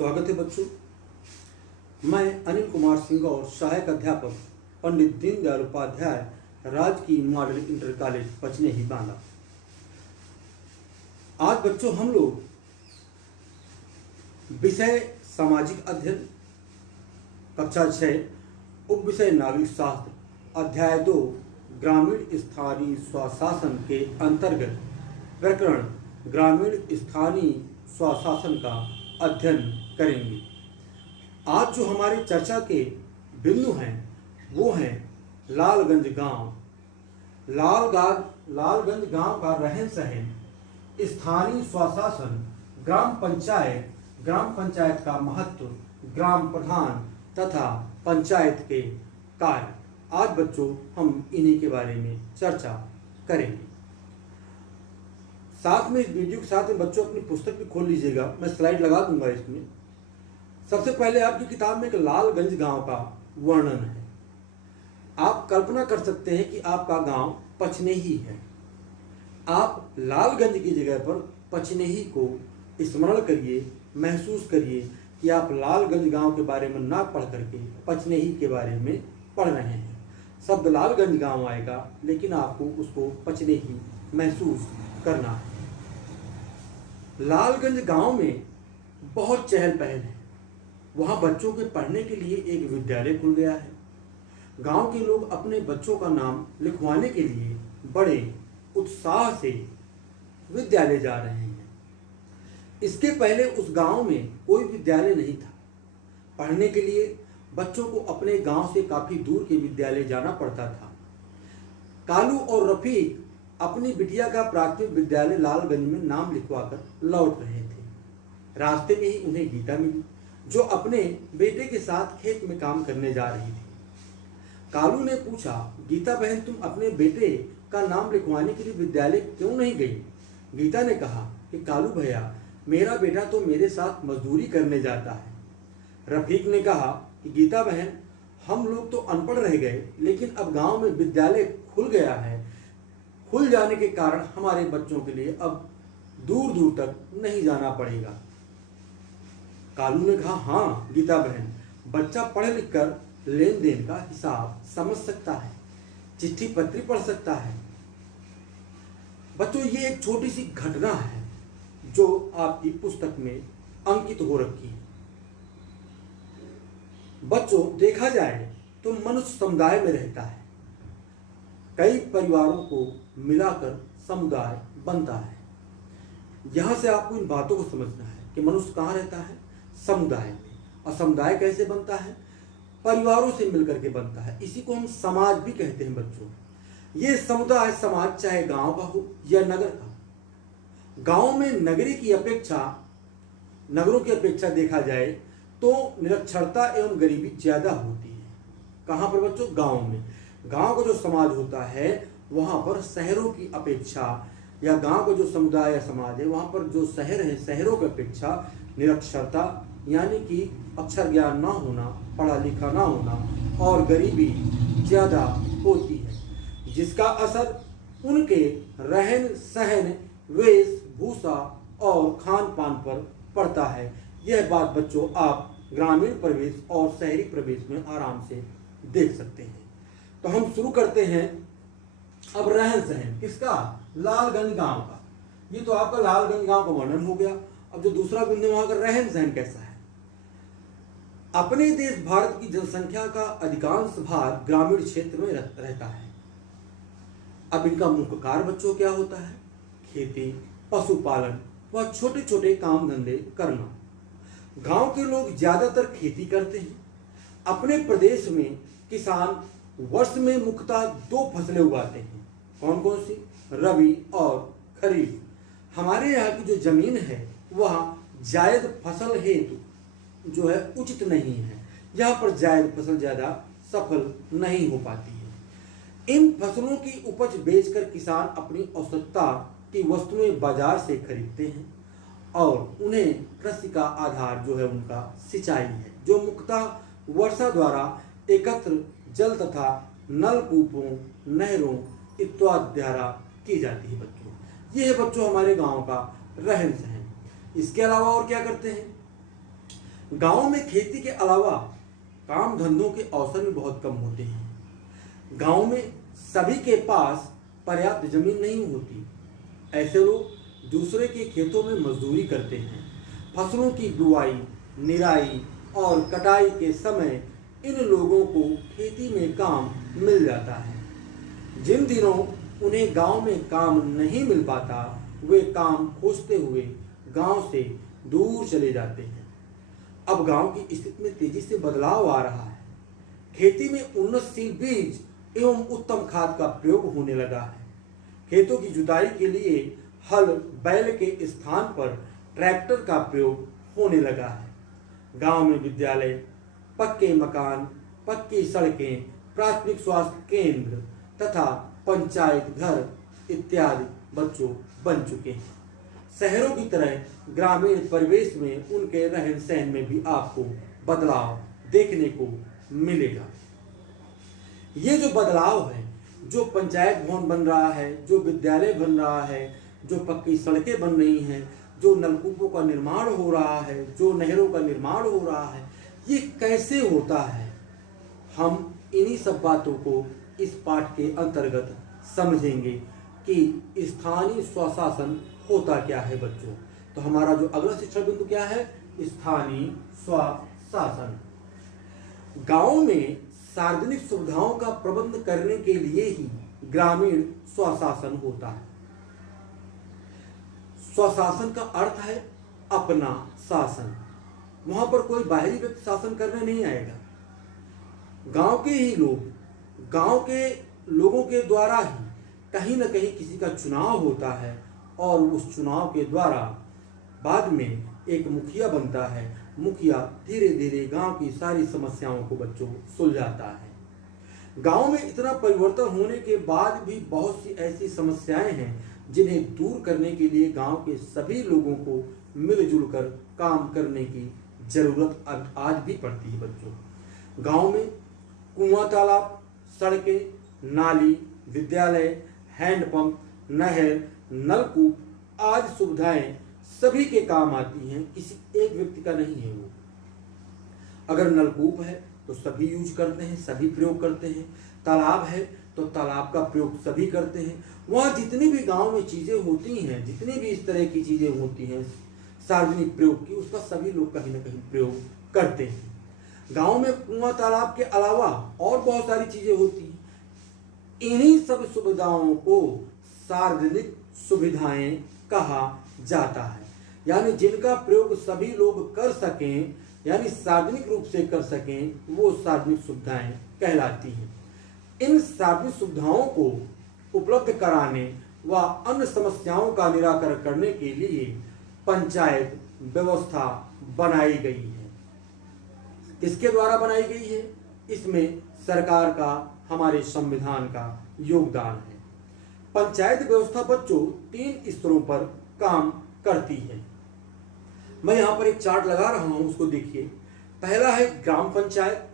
स्वागत है बच्चों। मैं अनिल कुमार सिंह और सहायक अध्यापक पंडित दीनदयाल उपाध्याय राजकीय मॉडल इंटर कॉलेज पचनेही बांदा। आज बच्चों हम लोग विषय सामाजिक अध्ययन कक्षा 6 उप विषय नागरिक शास्त्र अध्याय 2 ग्रामीण स्थानीय स्वशासन के अंतर्गत प्रकरण ग्रामीण स्थानीय स्वशासन का अध्ययन करेंगे। आज जो हमारी चर्चा के बिंदु हैं वो हैं लालगंज गांव। लालगंज गांव का रहन सहन, स्थानीय स्वशासन, ग्राम पंचायत का महत्व, ग्राम प्रधान तथा पंचायत के कार्य। आज बच्चों हम इन्हीं के बारे में चर्चा करेंगे। साथ में इस वीडियो के साथ में बच्चों अपनी पुस्तक भी खोल लीजिएगा, मैं स्लाइड लगा दूंगा इसमें। सबसे पहले आपकी किताब में एक लालगंज गांव का वर्णन है। आप कल्पना कर सकते हैं कि आपका गांव पचनेही है। आप लालगंज की जगह पर पचनेही को स्मरण करिए, महसूस करिए कि आप लालगंज गांव के बारे में ना पढ़ करके पचनेही के बारे में पढ़ रहे हैं। शब्द लालगंज गांव आएगा लेकिन आपको उसको पचनेही महसूस करना है। लालगंज गांव में बहुत चहल पहल है। वहां बच्चों के पढ़ने के लिए एक विद्यालय खुल गया है। गांव के लोग अपने बच्चों का नाम लिखवाने के लिए बड़े उत्साह से विद्यालय जा रहे हैं। इसके पहले उस गांव में कोई विद्यालय नहीं था। पढ़ने के लिए बच्चों को अपने गांव से काफी दूर के विद्यालय जाना पड़ता था। कालू और रफीक अपनी बिटिया का प्राथमिक विद्यालय लालगंज में नाम लिखवाकर लौट रहे थे। रास्ते में ही उन्हें गीता मिली जो अपने बेटे के साथ खेत में काम करने जा रही थी। कालू ने पूछा, गीता बहन तुम अपने बेटे का नाम लिखवाने के लिए विद्यालय क्यों नहीं गई? गीता ने कहा कि कालू भैया मेरा बेटा तो मेरे साथ मजदूरी करने जाता है। रफीक ने कहा कि गीता बहन हम लोग तो अनपढ़ रह गए लेकिन अब गांव में विद्यालय खुल गया है। खुल जाने के कारण हमारे बच्चों के लिए अब दूर दूर तक नहीं जाना पड़ेगा। कालू ने कहा, हाँ गीता बहन, बच्चा पढ़ लिख कर लेन देन का हिसाब समझ सकता है, चिट्ठी पत्री पढ़ सकता है। बच्चों ये एक छोटी सी घटना है जो आपकी पुस्तक में अंकित हो रखी है। बच्चों देखा जाए तो मनुष्य समुदाय में रहता है। कई परिवारों को मिलाकर समुदाय बनता है। यहां से आपको इन बातों को समझना है कि मनुष्य कहाँ रहता है? समुदाय में। और समुदाय कैसे बनता है? परिवारों से मिलकर के बनता है। इसी को हम समाज भी कहते हैं बच्चों। ये समुदाय समाज चाहे गांव का हो या नगर का। गांव में नगरों की अपेक्षा देखा जाए तो निरक्षरता एवं गरीबी ज्यादा होती है। कहां पर बच्चों? गांव में। गांव का जो समाज होता है वहां पर शहरों की अपेक्षा, या गांव का जो समुदाय या समाज है वहां पर जो शहर है शहरों की अपेक्षा निरक्षरता यानी कि अक्षर ज्ञान ना होना, पढ़ा लिखा ना होना और गरीबी ज्यादा होती है, जिसका असर उनके रहन सहन, वेशभूषा और खान पान पर पड़ता है। यह बात बच्चों आप ग्रामीण प्रवेश और शहरी प्रवेश में आराम से देख सकते हैं। तो हम शुरू करते हैं अब रहन सहन किसका? लालगंज गांव का। ये तो आपका लालगंज गांव का वर्णन हो गया। अब जो दूसरा बिंदु वहां का रहन सहन कैसा है? अपने देश भारत की जनसंख्या का अधिकांश भाग ग्रामीण क्षेत्र में रहता है। अब इनका मुख्य कार्य बच्चों क्या होता है? खेती, पशुपालन व छोटे छोटे काम धंधे करना। गांव के लोग ज्यादातर खेती करते हैं। अपने प्रदेश में किसान वर्ष में मुख्यतः 2 फसलें उगाते हैं। कौन कौन सी? रबी और खरीफ। हमारे यहाँ की जो जमीन है वह जायद फसल हेतु जो है उचित नहीं है। यहाँ पर जायद फसल ज्यादा सफल नहीं हो पाती है। इन फसलों की उपज बेचकर किसान अपनी आवश्यकता की वस्तुएं बाजार से खरीदते हैं और उन्हें कृषि का आधार जो है उनका सिंचाई है, जो मुख्यतः वर्षा द्वारा एकत्र जल तथा नलकूपों, नहरों इत्यादि द्वारा की जाती है बच्चों। ये है बच्चों हमारे गांव का रहन सहन। इसके अलावा और क्या करते हैं? गांव में खेती के अलावा काम धंधों के अवसर भी बहुत कम होते हैं। गांव में सभी के पास पर्याप्त जमीन नहीं होती। ऐसे लोग दूसरे के खेतों में मजदूरी करते हैं। फसलों की बुआई, निराई और कटाई के समय इन लोगों को खेती में काम मिल जाता है। जिन दिनों उन्हें गांव में काम नहीं मिल पाता, वे काम खोजते हुए गांव से दूर चले जाते हैं। अब गांव की स्थिति में तेजी से बदलाव आ रहा है। खेती में उन्नतशील बीज एवं उत्तम खाद का प्रयोग होने लगा है। खेतों की जुताई के लिए हल बैल के स्थान पर ट्रैक्टर का प्रयोग होने लगा है। गांव में विद्यालय, पक्के मकान, पक्की सड़कें, प्राथमिक स्वास्थ्य केंद्र तथा पंचायत घर इत्यादि बच्चों बन चुके हैं। शहरों की तरह ग्रामीण परिवेश में उनके रहन सहन में भी आपको बदलाव देखने को मिलेगा। ये जो बदलाव है, जो पंचायत भवन बन रहा है, जो विद्यालय बन रहा है, जो पक्की सड़कें बन रही हैं, जो नलकूपों का निर्माण हो रहा है, जो नहरों का निर्माण हो रहा है, ये कैसे होता है? हम इन्हीं सब बातों को इस पाठ के अंतर्गत समझेंगे कि स्थानीय स्वशासन होता क्या है बच्चों। तो हमारा जो अगला शिक्षा बिंदु क्या है? स्थानीय स्वशासन। गांव में सार्वजनिक सुविधाओं का प्रबंध करने के लिए ही ग्रामीण स्वशासन होता है। स्वशासन का अर्थ है अपना शासन। वहां पर कोई बाहरी व्यक्ति शासन करने नहीं आएगा। गांव के ही लोग, गांव के लोगों के द्वारा ही कहीं न कहीं किसी का चुनाव होता है और उस चुनाव के द्वारा बाद में एक मुखिया बनता है। मुखिया धीरे धीरे गांव की सारी समस्याओं को बच्चों सुलझाता है। गांव में इतना परिवर्तन होने के बाद भी बहुत सी ऐसी समस्याएं हैं जिन्हें दूर करने के लिए गांव के सभी लोगों को मिलजुल कर काम करने की जरूरत आज भी पड़ती है बच्चों। गांव में कुआं, तालाब, सड़कें, नाली, विद्यालय, हैंडपंप, नहर, नलकूप आदि सुविधाएं सभी के काम आती हैं। किसी एक व्यक्ति का नहीं है वो। अगर नलकूप है तो सभी यूज करते हैं, सभी प्रयोग करते हैं। तालाब है तो तालाब का प्रयोग सभी करते हैं। वहाँ जितनी भी गांव में चीजें होती हैं, जितनी भी इस तरह की चीजें होती हैं सार्वजनिक प्रयोग की, उसका सभी लोग कहीं ना कहीं प्रयोग करते हैं। गांव में कुआं, तालाब के अलावा और बहुत सारी चीजें होती हैं। इन्हीं सब सुविधाओं को सार्वजनिक सुविधाएं कहा जाता है। यानी जिनका प्रयोग सभी लोग कर सकें, यानी सार्वजनिक रूप से कर सकें, वो सार्वजनिक सुविधाएं कहलाती हैं। इन सार्वजनिक सुविधाओं को उपलब्ध कराने व अन्य समस्याओं का निराकरण करने के लिए पंचायत व्यवस्था बनाई गई है। किसके द्वारा बनाई गई है? इसमें सरकार का, हमारे संविधान का योगदान है। पंचायत व्यवस्था बच्चों 3 स्तरों पर काम करती है। मैं यहाँ पर एक चार्ट लगा रहा हूँ, उसको देखिए। पहला है ग्राम पंचायत,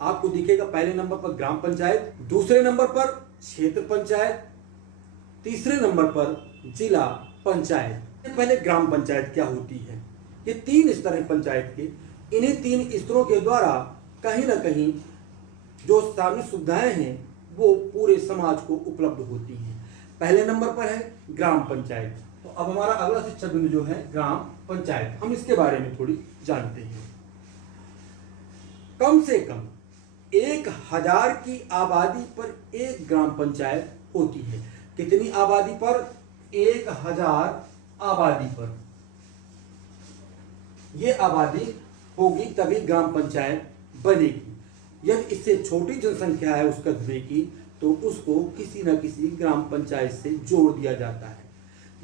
आपको दिखेगा पहले नंबर पर ग्राम पंचायत, दूसरे नंबर पर क्षेत्र पंचायत, तीसरे नंबर पर जिला पंचायत। पहले ग्राम पंचायत क्या होती है? ये 3 स्तर हैं पंचायत के। इन्हीं 3 स्तरों के द्वारा कहीं ना कहीं जो सार्वजनिक सुविधाएं हैं वो पूरे समाज को उपलब्ध होती हैं। पहले नंबर पर है ग्राम पंचायत। तो अब हमारा अगला शिक्षा बिंदु जो है ग्राम पंचायत, हम इसके बारे में थोड़ी जानते हैं। कम से कम 1000 की आबादी पर एक ग्राम पंचायत होती है। कितनी आबादी पर? 1000 आबादी पर। यह आबादी होगी तभी ग्राम पंचायत बनेगी। यदि इससे छोटी जनसंख्या है उस कस्बे की, तो उसको किसी न किसी ग्राम पंचायत से जोड़ दिया जाता है।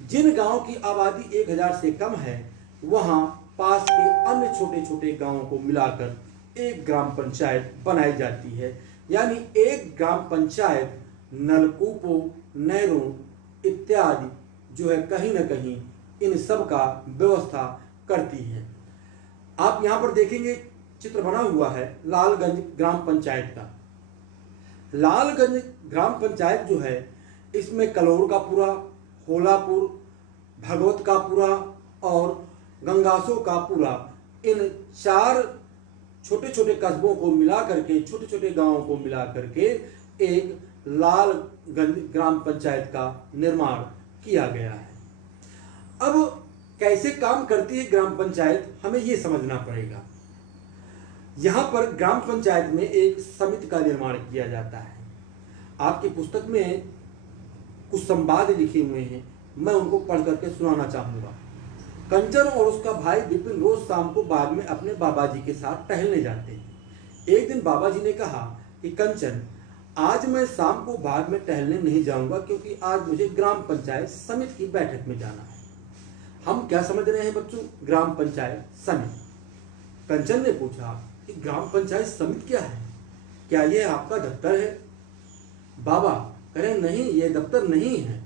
जिन गांव की आबादी 1000 से कम है, वहां पास के अन्य छोटे छोटे गांवों को मिलाकर एक ग्राम पंचायत बनाई जाती है। यानी एक ग्राम पंचायत नलकूपों, नहरों इत्यादि जो है कहीं न कहीं इन सब का व्यवस्था करती है। आप यहाँ पर देखेंगे चित्र बना हुआ है लालगंज ग्राम पंचायत का। लालगंज ग्राम पंचायत जो है, इसमें कलोर का पूरा, होलापुर, भगवत का पूरा और गंगासो का पूरा इन 4 छोटे छोटे कस्बों को मिला करके, छोटे छोटे गांवों को मिला करके एक लालगंज ग्राम पंचायत का निर्माण किया गया है। अब कैसे काम करती है ग्राम पंचायत, हमें ये समझना पड़ेगा। यहाँ पर ग्राम पंचायत में एक समिति का निर्माण किया जाता है। आपकी पुस्तक में कुछ संवाद लिखे हुए हैं, मैं उनको पढ़ करके सुनाना चाहूँगा। कंचन और उसका भाई विपिन रोज शाम को बाग में अपने बाबा जी के साथ टहलने जाते हैं। एक दिन बाबा जी ने कहा कि कंचन, आज मैं शाम को बाग में टहलने नहीं जाऊंगा क्योंकि आज मुझे ग्राम पंचायत समिति की बैठक में जाना है। हम क्या समझ रहे हैं बच्चों, ग्राम पंचायत समिति। कंचन ने पूछा कि ग्राम पंचायत समिति क्या है, क्या यह आपका दफ्तर है? बाबा कह रहे नहीं, ये दफ्तर नहीं है,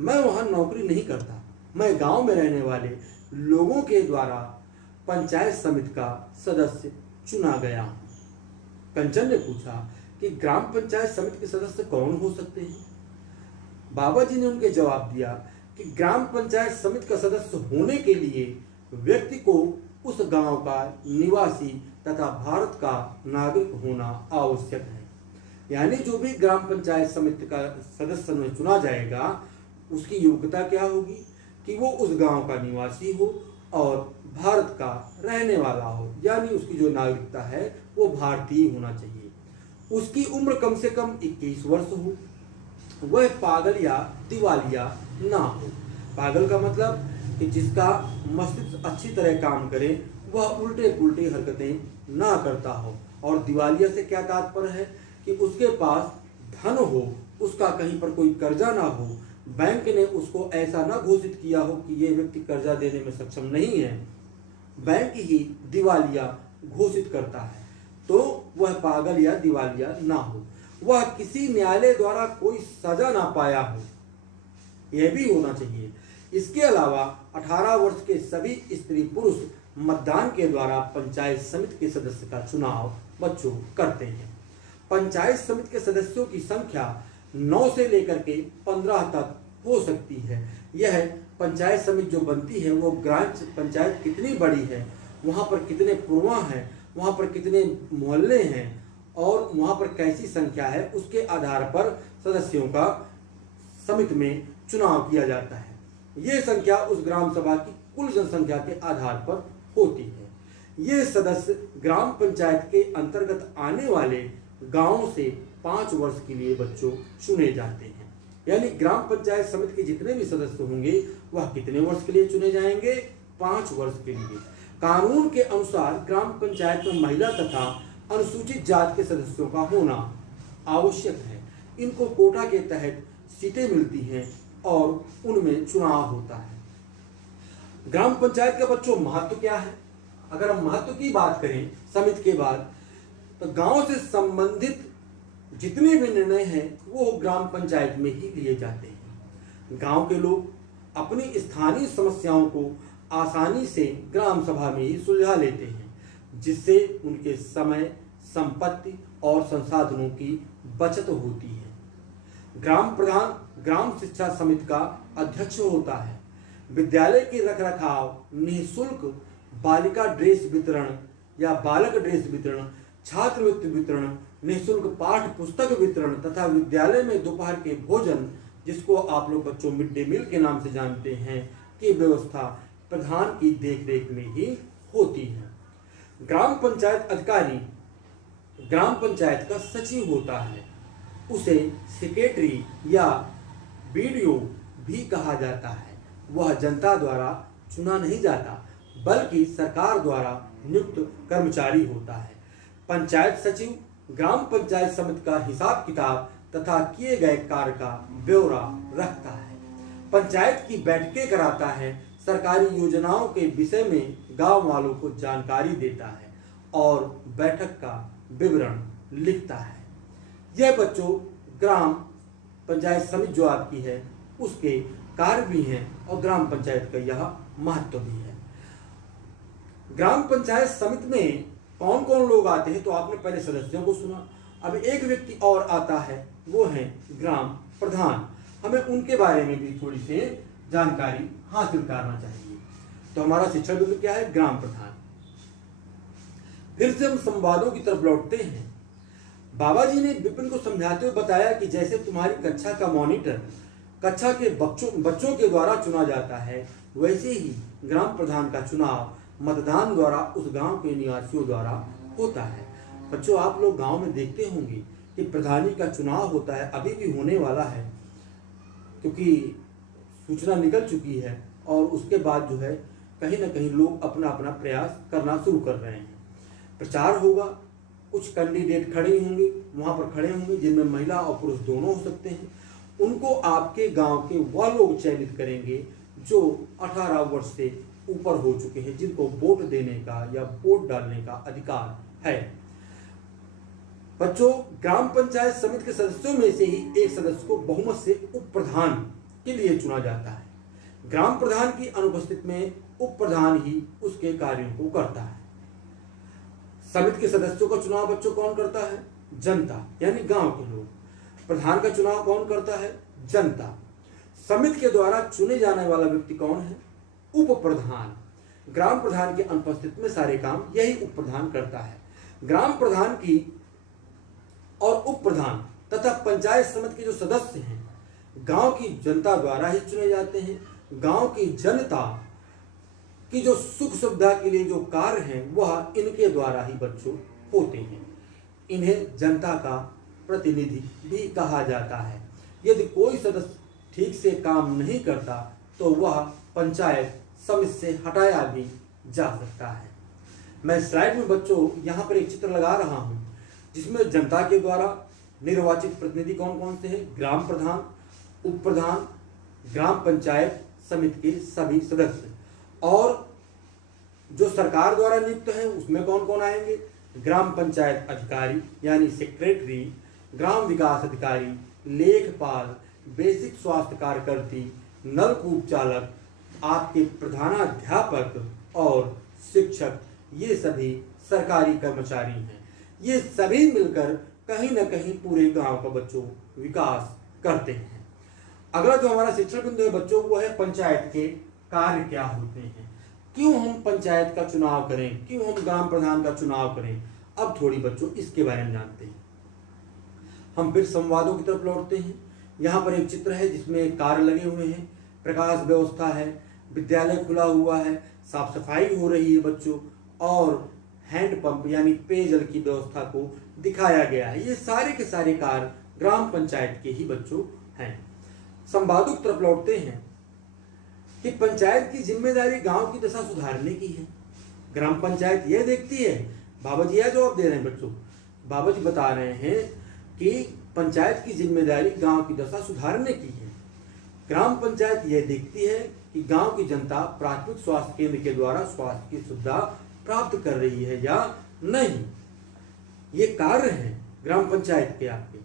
मैं वहां नौकरी नहीं करता, मैं गांव में रहने वाले लोगों के द्वारा पंचायत समिति का सदस्य चुना गया हूं। कंचन ने पूछा कि ग्राम पंचायत समिति के सदस्य कौन हो सकते हैं? बाबा जी ने उनके जवाब दिया कि ग्राम पंचायत समिति का सदस्य होने के लिए व्यक्ति को उस गांव का निवासी तथा भारत का नागरिक होना आवश्यक है। यानी जो भी ग्राम पंचायत समिति का सदस्य में चुना जाएगा, उसकी योग्यता क्या होगी कि वो उस गांव का निवासी हो और भारत का रहने वाला हो, यानी उसकी जो नागरिकता है वो भारतीय होना चाहिए। उसकी उम्र कम से कम 21 वर्ष हो, वह पागल या दिवालिया ना हो। पागल का मतलब कि जिसका मस्तिष्क अच्छी तरह काम करे, वह उल्टे पुल्टे हरकतें ना करता हो। और दिवालिया से क्या तात्पर्य है कि उसके पास धन हो, उसका कहीं पर कोई कर्जा ना हो, बैंक ने उसको ऐसा ना घोषित किया हो कि ये व्यक्ति कर्जा देने में सक्षम नहीं है, बैंक ही दिवालिया घोषित करता है, तो वह पागल या दिवालिया ना हो। वह किसी न्यायालय द्वारा कोई सजा ना पाया हो, यह भी होना चाहिए। इसके अलावा 18 वर्ष के सभी स्त्री पुरुष मतदान के द्वारा पंचायत समिति के सदस्य का चुनाव बच्चों करते हैं। पंचायत समिति के सदस्यों की संख्या 9 से लेकर के 15 तक हो सकती है। यह पंचायत समिति जो बनती है वो ग्राम पंचायत कितनी बड़ी है, वहाँ पर कितने पुरवा हैं, वहाँ पर कितने मोहल्ले हैं और वहाँ पर कैसी संख्या है, उसके आधार पर सदस्यों का समिति में चुनाव किया जाता है। ये संख्या उस ग्राम सभा की कुल जनसंख्या के आधार पर होती है। ये सदस्य ग्राम पंचायत के अंतर्गत आने वाले गांवों से 5 वर्ष के लिए बच्चों चुने जाते हैं। यानी ग्राम पंचायत समिति के जितने भी सदस्य होंगे वह कितने वर्ष के लिए चुने जाएंगे? 5 वर्ष के लिए। कानून के अनुसार ग्राम पंचायत में महिला तथा अनुसूचित जाति के सदस्यों का होना आवश्यक है। इनको कोटा के तहत सीटें मिलती हैं और उनमें चुनाव होता है। ग्राम पंचायत का बच्चों महत्व क्या है? अगर हम महत्व की बात करें समिति के बाद, तो गांव से संबंधित जितने भी निर्णय हैं वो ग्राम पंचायत में ही लिए जाते हैं। गांव के लोग अपनी स्थानीय समस्याओं को आसानी से ग्राम सभा में ही सुलझा लेते हैं, जिससे उनके समय, संपत्ति और संसाधनों की बचत होती है। ग्राम प्रधान ग्राम शिक्षा समिति का अध्यक्ष होता है। विद्यालय के रखरखाव, निःशुल्क बालिका ड्रेस वितरण या बालक ड्रेस वितरण, छात्रवृत्ति वितरण, निःशुल्क पाठ्य पुस्तक वितरण तथा विद्यालय में दोपहर के भोजन, जिसको आप लोग बच्चों मिड डे मील के नाम से जानते हैं, की व्यवस्था प्रधान की देखरेख में ही होती है। ग्राम पंचायत अधिकारी ग्राम पंचायत का सचिव होता है। उसे सेक्रेटरी या बीडीओ भी कहा जाता है। वह जनता द्वारा चुना नहीं जाता, बल्कि सरकार द्वारा नियुक्त कर्मचारी होता है। पंचायत सचिव ग्राम पंचायत समिति का हिसाब किताब तथा किए गए कार्य का ब्यौरा रखता है। पंचायत की बैठकें कराता है, सरकारी योजनाओं के विषय में गांव वालों को जानकारी देता है और बैठक का विवरण लिखता है। यह बच्चों ग्राम पंचायत समिति जो आपकी है उसके कार्य भी हैं और ग्राम पंचायत का यह महत्व भी है। ग्राम पंचायत समिति में कौन कौन लोग आते हैं, तो आपने पहले सदस्यों को सुना। अब एक व्यक्ति और आता है, वो है ग्राम प्रधान। हमें उनके बारे में भी थोड़ी सी जानकारी हासिल करना चाहिए। तो हमारा शिक्षण बिंदु क्या है? ग्राम प्रधान। फिर से हम संवादों की तरफ लौटते हैं। बाबा जी ने विपिन को समझाते हुए बताया कि जैसे तुम्हारी कक्षा का मॉनिटर कक्षा के बच्चों के द्वारा चुना जाता है, वैसे ही ग्राम प्रधान का चुनाव मतदान द्वारा उस गांव के निवासियों द्वारा होता है। बच्चों, आप लोग गांव में देखते होंगे कि प्रधानी का चुनाव होता है, अभी भी होने वाला है, क्योंकि सूचना निकल चुकी है और उसके बाद जो है कहीं ना कहीं लोग अपना अपना प्रयास करना शुरू कर रहे हैं। प्रचार होगा, कुछ कैंडिडेट खड़े होंगे, वहाँ पर खड़े होंगे जिनमें महिला और पुरुष दोनों हो सकते हैं। उनको आपके गांव के वह लोग चयनित करेंगे जो 18 वर्ष से ऊपर हो चुके हैं, जिनको वोट देने का या वोट डालने का अधिकार है। बच्चों, ग्राम पंचायत समिति के सदस्यों में से ही एक सदस्य को बहुमत से उप प्रधान के लिए चुना जाता है। ग्राम प्रधान की अनुपस्थिति में उप प्रधान ही उसके कार्यों को करता है। समिति के सदस्यों का चुनाव बच्चों कौन करता है? जनता, यानी गांव के लोग। प्रधान का चुनाव कौन करता है? जनता। समिति के द्वारा चुने जाने वाला व्यक्ति कौन है? उप प्रधान। ग्राम प्रधान की अनुपस्थिति में सारे काम यही उप प्रधान करता है। ग्राम प्रधान की और उप प्रधान तथा पंचायत समिति के जो सदस्य हैं, गांव की जनता द्वारा ही चुने जाते हैं। गांव की जनता की जो सुख सुविधा के लिए जो कार्य हैं वह इनके द्वारा ही बच्चों होते हैं। इन्हें जनता का प्रतिनिधि भी कहा जाता है। यदि कोई सदस्य ठीक से काम नहीं करता तो वह पंचायत समिति से हटाया भी जा सकता है। मैं स्लाइड में बच्चों यहाँ पर एक चित्र लगा रहा हूँ जिसमें जनता के द्वारा निर्वाचित प्रतिनिधि कौन कौन से हैं? ग्राम प्रधान, उप प्रधान, ग्राम पंचायत समिति के सभी सदस्य। और जो सरकार द्वारा नियुक्त है उसमें कौन कौन आएंगे? ग्राम पंचायत अधिकारी यानी सेक्रेटरी, ग्राम विकास अधिकारी, लेखपाल, बेसिक स्वास्थ्य कार्यकर्ती, नलकूप चालक, आपके प्रधानाध्यापक और शिक्षक, ये सभी सरकारी कर्मचारी हैं। ये सभी मिलकर कहीं ना कहीं पूरे गांव का बच्चों विकास करते हैं। अगला जो हमारा शिक्षण बिंदु है बच्चों वो है पंचायत के कार्य क्या होते हैं, क्यों हम पंचायत का चुनाव करें, क्यों हम ग्राम प्रधान का चुनाव करें। अब थोड़ी बच्चों इसके बारे में जानते हैं। हम फिर संवादों की तरफ लौटते हैं। यहाँ पर एक चित्र है जिसमें कार्य लगे हुए हैं, प्रकाश व्यवस्था है, विद्यालय खुला हुआ है, साफ सफाई हो रही है बच्चों, और हैंडपंप यानी पेयजल की व्यवस्था को दिखाया गया है। ये सारे के सारे कार्य ग्राम पंचायत के ही बच्चों हैं। संवादों की तरफ लौटते हैं कि पंचायत की जिम्मेदारी गांव की दशा सुधारने की है। ग्राम पंचायत यह देखती है, बाबा जी यह जवाब दे रहे हैं बच्चों, बाबा जी बता रहे हैं कि पंचायत की जिम्मेदारी गांव की दशा सुधारने की है। ग्राम पंचायत यह देखती है कि गांव की जनता प्राथमिक स्वास्थ्य केंद्र के द्वारा स्वास्थ्य की सुविधा प्राप्त कर रही है या नहीं। ये कार्य हैं ग्राम पंचायत के आपके।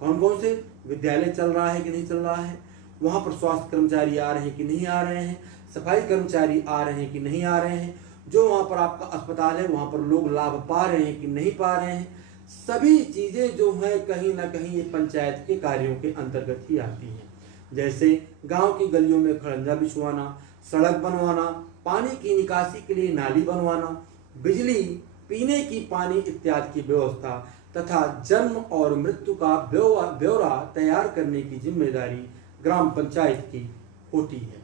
कौन कौन से? विद्यालय चल रहा है कि नहीं चल रहा है, वहां पर स्वास्थ्य कर्मचारी आ रहे हैं कि नहीं आ रहे हैं, सफाई कर्मचारी आ रहे हैं कि नहीं आ रहे हैं, जो वहां पर आपका अस्पताल है वहां पर लोग लाभ पा रहे हैं कि नहीं पा रहे हैं। सभी चीजें जो है कहीं ना कहीं ये पंचायत के कार्यों के अंतर्गत ही आती हैं। जैसे गांव की गलियों में खड़ंजा बिछवाना, सड़क बनवाना, पानी की निकासी के लिए नाली बनवाना, बिजली, पीने की पानी इत्यादि की व्यवस्था तथा जन्म और मृत्यु का ब्यौरा तैयार करने की जिम्मेदारी ग्राम पंचायत की होती है।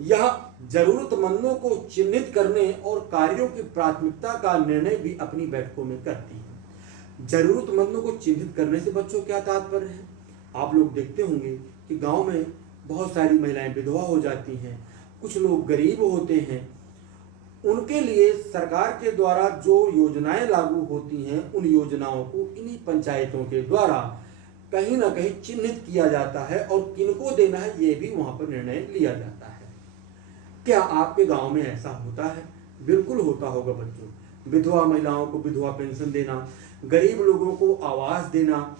यह जरूरतमंदों को चिन्हित करने और कार्यों की प्राथमिकता का निर्णय भी अपनी बैठकों में करती है। जरूरतमंदों को चिन्हित करने से बच्चों क्या तात्पर्य है? आप लोग देखते होंगे कि गांव में बहुत सारी महिलाएं विधवा हो जाती हैं, कुछ लोग गरीब होते हैं, उनके लिए सरकार के द्वारा जो योजनाएं लागू होती हैं उन योजनाओं को इन्हीं पंचायतों के द्वारा कहीं ना कहीं चिन्हित किया जाता है और किनको देना है ये भी वहां पर निर्णय लिया जाता है। क्या आपके गांव में ऐसा होता है? बिल्कुल होता होगा बच्चों। विधवा महिलाओं को विधवा पेंशन देना, गरीब लोगों को आवास देना,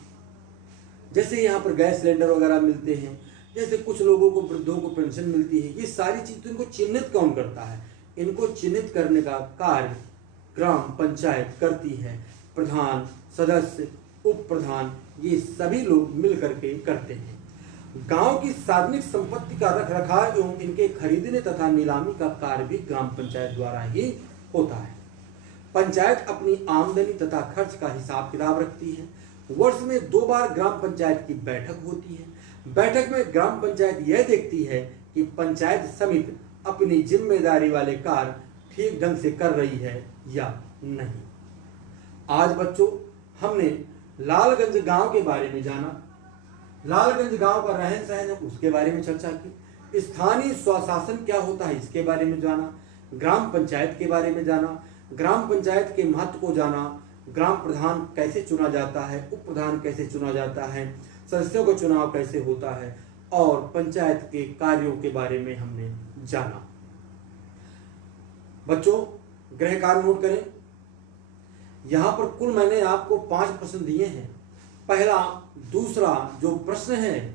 जैसे यहाँ पर गैस सिलेंडर वगैरह मिलते हैं, जैसे कुछ लोगों को वृद्धों को पेंशन मिलती है, ये सारी चीज तो इनको चिन्हित कौन करता है? इनको चिन्हित करने का कार्य ग्राम पंचायत करती है। प्रधान, सदस्य, उप प्रधान, ये सभी लोग मिल करके करते हैं। गांव की सार्वजनिक संपत्ति का रख रखाव एवं इनके खरीदने तथा नीलामी का कार्य भी ग्राम पंचायत द्वारा ही होता है। पंचायत अपनी आमदनी तथा खर्च का हिसाब किताब रखती है। वर्ष में 2 बार ग्राम पंचायत की बैठक होती है। बैठक में ग्राम पंचायत यह देखती है कि पंचायत समिति अपनी जिम्मेदारी वाले कार्य ठीक ढंग से कर रही है या नहीं। आज बच्चों हमने लालगंज गांव के बारे में जाना, लालगंज गांव का रहन सहन उसके बारे में चर्चा की, स्थानीय स्वशासन क्या होता है इसके बारे में जाना, ग्राम पंचायत के बारे में जाना, ग्राम पंचायत के महत्व को जाना, ग्राम प्रधान कैसे चुना जाता है, उप प्रधान कैसे चुना जाता है, सदस्यों का चुनाव कैसे होता है और पंचायत के कार्यों के बारे में हमने जाना। बच्चों गृह कार्य नोट करें। यहां पर कुल मैंने आपको 5 प्रश्न दिए हैं। पहला, दूसरा जो प्रश्न है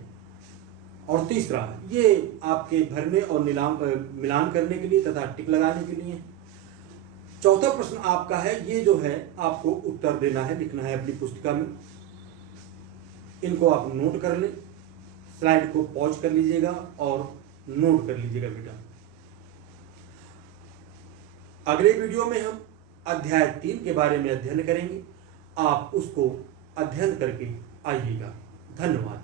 और तीसरा ये आपके भरने और मिलान करने के लिए तथा टिक लगाने के लिए। चौथा प्रश्न आपका है, ये जो है आपको उत्तर देना है, लिखना है अपनी पुस्तिका में। इनको आप नोट कर लें, स्लाइड को पॉज कर लीजिएगा और नोट कर लीजिएगा बेटा। अगले वीडियो में हम अध्याय 3 के बारे में अध्ययन करेंगे। आप उसको अध्ययन करके आइएगा। धन्यवाद।